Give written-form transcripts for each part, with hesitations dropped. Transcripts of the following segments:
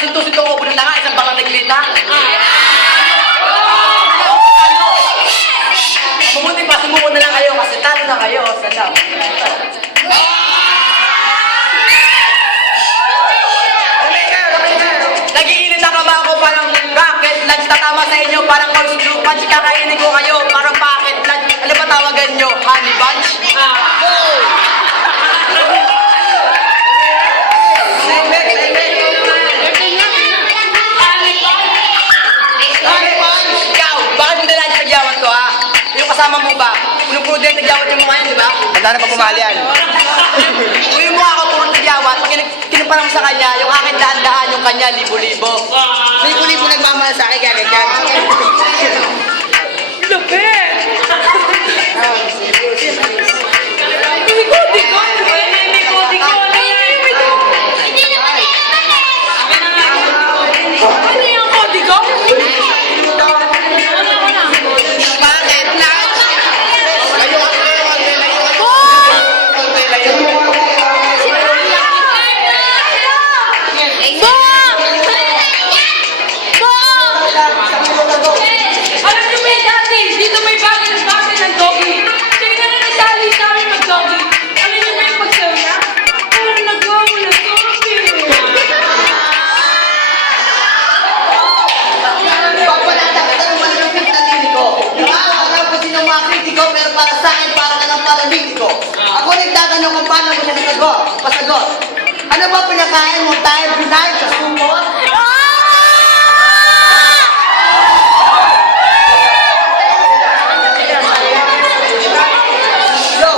sunto-sunto ko na nga, isang bakang naglita. Mabuti pa, sumuko na lang kayo kasi talo na kayo. Salamat. Nag-iinit ang kama ko parang rocket lunch. Tatama sa inyo parang corkscrew punch. Kakainin ko kayo parang pocket lunch. Ano ba tawagan nyo? Honey bunch? Ikaw, bakit hindi natin nagyawat ko ha? Yung kasama mo ba? Puno-puno din nagyawat yung mukha yun, di ba? Handa na pa bumali yan. Kung yung mukha ko puro nagyawat, pag kinumpara mo sa kanya, yung akin daan-daan, yung kanya, libo-libo. Libo-libo nagmamahal sa akin, kaya ganyan. Lapit! Pero para sa akin, para ka ng paralitiko. Ako nagtatanong kung paano mo siya pasagot. Ano ba pinakain mo tayo pinay sa sumot? Yo!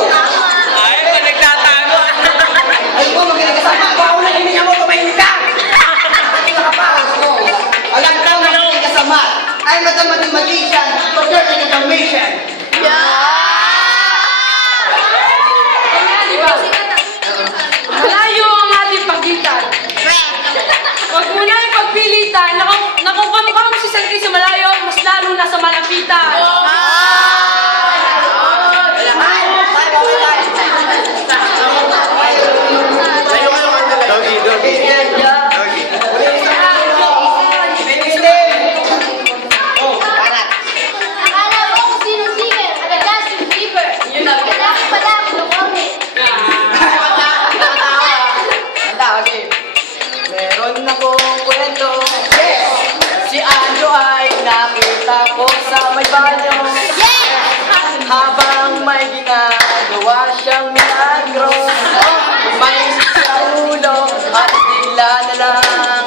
Ay, pa nagtatago. Ay po, magaling kasama. Baka ulang hininga mo, kumainit ka! Alam ko, magaling kasama. I'm not a mathematician, but you're like a Dalmatian. Malayo ang ating pagitan. Huwag mo na yung pagpilitan. Nakukamukha mo si San Cristo malayo, mas lalo na sa malapitan. Akala mo kung sino singer, ang Justin Bieber. Malaki pala ako ng kami. Meron akong kwento. Si Anjo ay nakita ko sa may banyo. Habang may ginagawa siyang milagro. May sa ulo at bigla na lang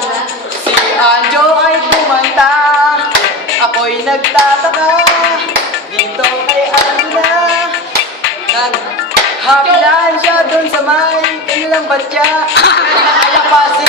si Anjo ay bumanta. Ako'y nagtataka dito kay Angela. Naghapilan siya dun sa may kanilang batya. Kaya pa si